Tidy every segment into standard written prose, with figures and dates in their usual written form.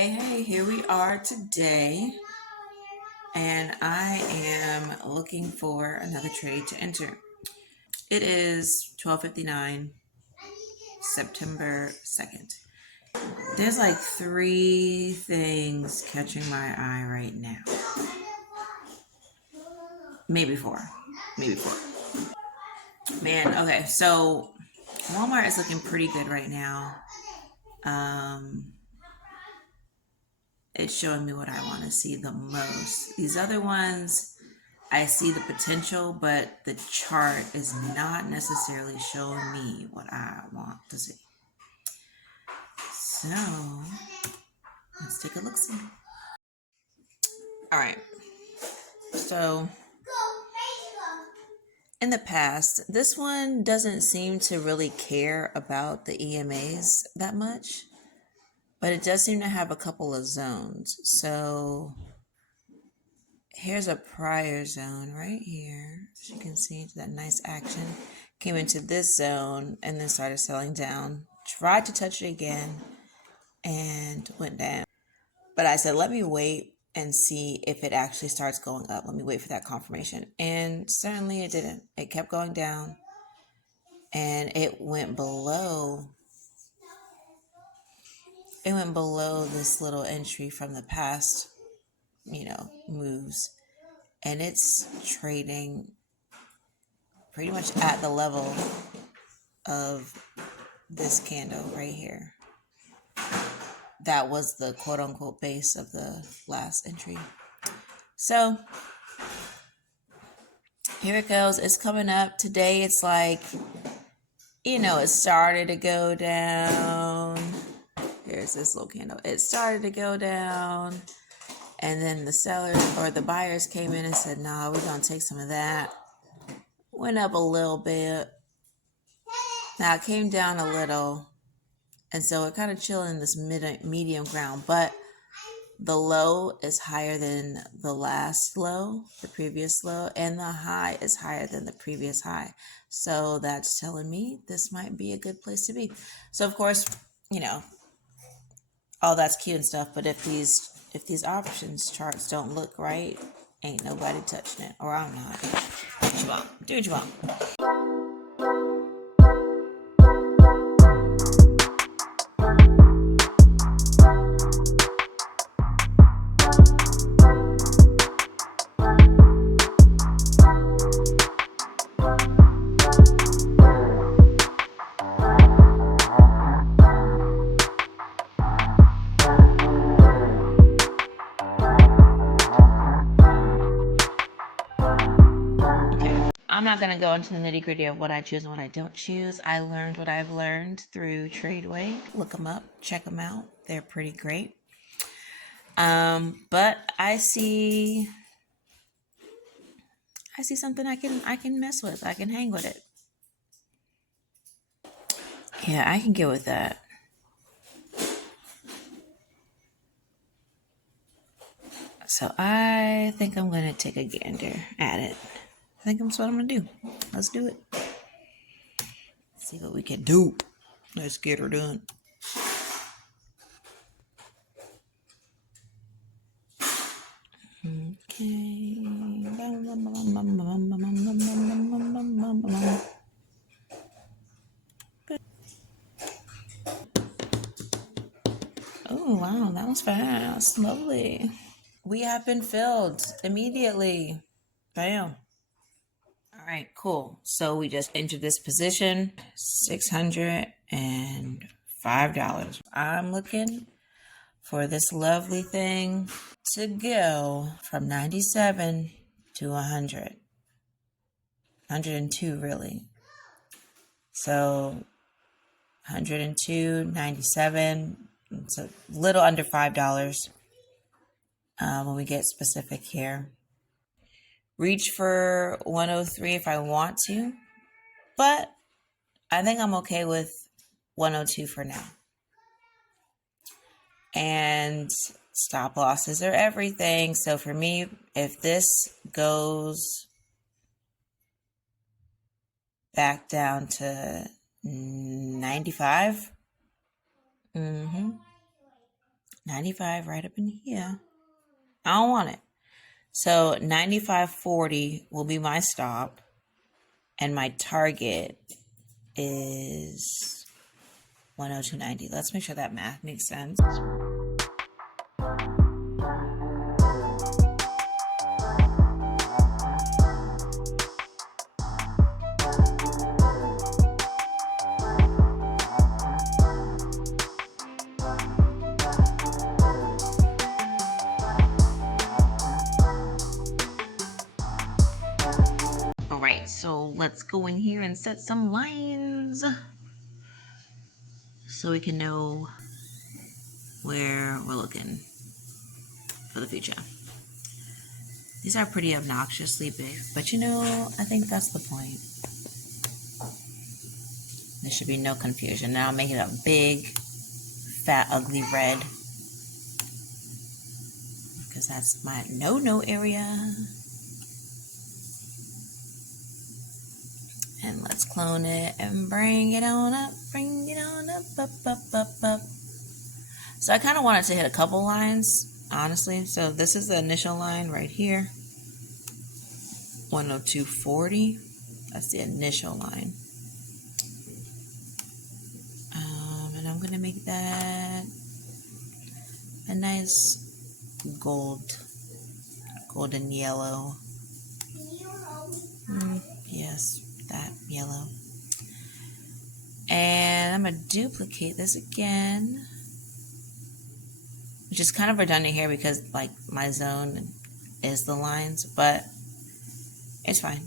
Hey, here we are today, and I am looking for another trade to enter. It is 12:59, September 2nd. There's like three things catching my eye right now. Maybe four. Maybe four. Man, okay, so Walmart is looking pretty good right now. It's showing me what I want to see the most. These other ones, I see the potential, but the chart is not necessarily showing me what I want to see. So let's take a look. See. All right. So in the past, this one doesn't seem to really care about the EMAs that much, but it does seem to have a couple of zones. So here's a prior zone right here. As you can see, that nice action came into this zone and then started selling down. Tried to touch it again and went down. But I said, let me wait and see if it actually starts going up. Let me wait for that confirmation. And certainly it didn't. It kept going down and it went below. It went below this little entry from the past, moves. And it's trading pretty much at the level of this candle right here. That was the quote unquote base of the last entry. So here it goes. It's coming up. Today it's like, it started to go down. Here's this little candle. It started to go down. And then the sellers or the buyers came in and said, no, we're going to take some of that. Went up a little bit. Now it came down a little. And so we're kind of chilling in this medium ground. But the low is higher than the last low, the previous low, and the high is higher than the previous high. So that's telling me this might be a good place to be. So of course, all that's cute and stuff, but if these options charts don't look right, ain't nobody touching it, or I'm not. Do what you want. Do what you want. I'm not going to go into the nitty gritty of what I choose and what I don't choose. I learned what I've learned through Tradeway. Look them up, check them out. They're pretty great. But I see something I can mess with. I can hang with it. Yeah, I can get with that. So I think I'm going to take a gander at it. I think that's what I'm going to do. Let's do it. See what we can do. Let's get her done. Okay. Oh, wow. That was fast. Lovely. We have been filled immediately. Bam. All right, cool. So we just entered this position, $605. I'm looking for this lovely thing to go from 97 to 100. 102 really. So 102, 97, it's a little under $5 when we get specific here. Reach for 103 if I want to, but I think I'm okay with 102 for now. And stop losses are everything. So for me, if this goes back down to 95, 95 right up in here. I don't want it. So 95.40 will be my stop. And my target is 102.90. Let's make sure that math makes sense. Alright, so let's go in here and set some lines so we can know where we're looking for the future. These are pretty obnoxiously big, but you know, I think that's the point. There should be no confusion. Now I'll make it a big, fat, ugly red, because that's my no-no area. And let's clone it and bring it on up, up. So I kind of wanted to hit a couple lines, honestly. So this is the initial line right here. 102.40. That's the initial line. And I'm going to make that a nice golden yellow. Yes, that yellow. And I'm going to duplicate this again, which is kind of redundant here because like my zone is the lines, but it's fine.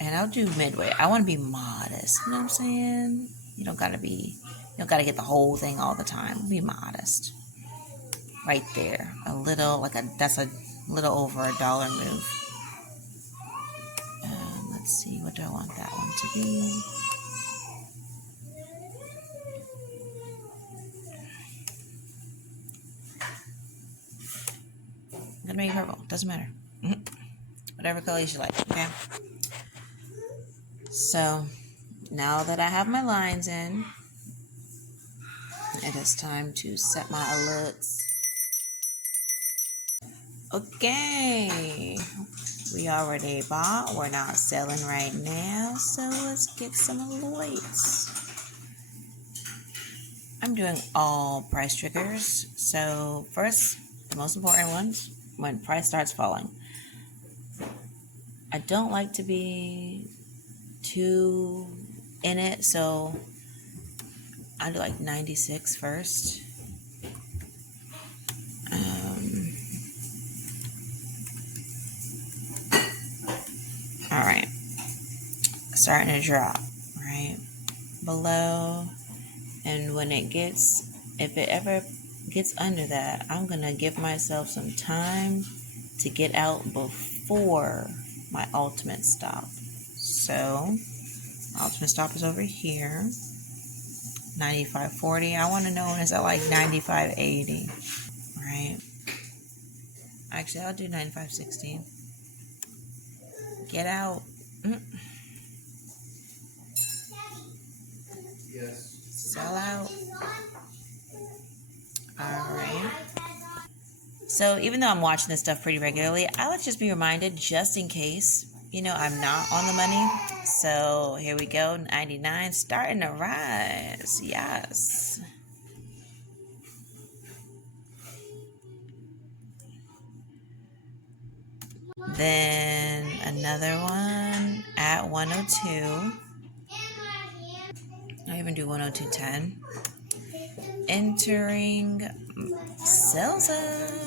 And I'll do midway. I want to be modest. You know what I'm saying? You don't gotta get the whole thing all the time. Be modest. Right there. That's a little over $1 move. Let's see, what do I want that one to be? I'm gonna make it purple. Doesn't matter. Whatever color you like, okay? So, now that I have my lines in, it is time to set my alerts. Okay. We already bought. We're not selling right now, so let's get some alerts. I'm doing all price triggers. So first, the most important ones, when price starts falling. I don't like to be too in it, so I do like 96 first. All right, starting to drop right below, and when it gets, if it ever gets under that, I'm gonna give myself some time to get out before my ultimate stop. So ultimate stop is over here, 95.40. I want to know when it's at like 95.80, right? Actually, I'll do 95.16. Get out. Yes. Sell out. All right. So even though I'm watching this stuff pretty regularly, I would just be reminded, just in case, I'm not on the money. So here we go, 99, starting to rise. Yes. Then another one at 102. I'll even do 102.10. Entering sell zone.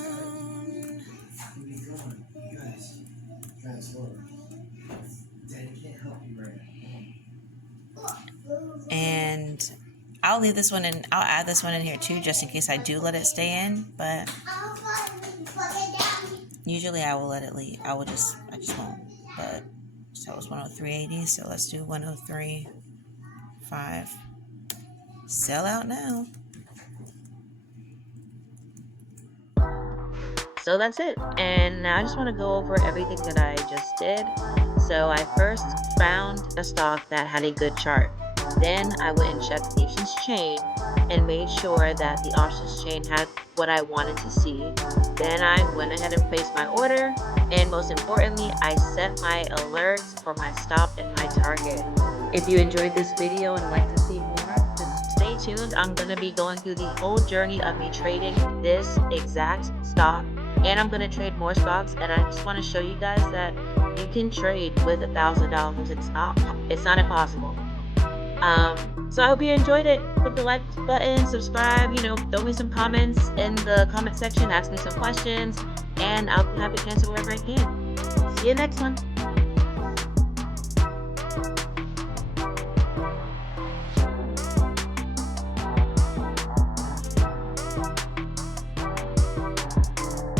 And I'll leave this one in. I'll add this one in here too, just in case I do let it stay in. But usually I will let it leave. I just won't. But so it was 103.80. So let's do 103.5. Sell out now. So that's it. And now I just want to go over everything that I just did. So I first found a stock that had a good chart. Then I went and checked the options chain and made sure that the options chain had what I wanted to see. Then I went ahead and placed my order, and most importantly, I set my alerts for my stop and my target. If you enjoyed this video and like to see more, then stay tuned. I'm going to be going through the whole journey of me trading this exact stock, and I'm going to trade more stocks, and I just want to show you guys that you can trade with $1,000. It's not impossible. So I hope you enjoyed it. Hit the like button, subscribe, throw me some comments in the comment section, ask me some questions, and I'll be happy to answer whatever I can. See you next one.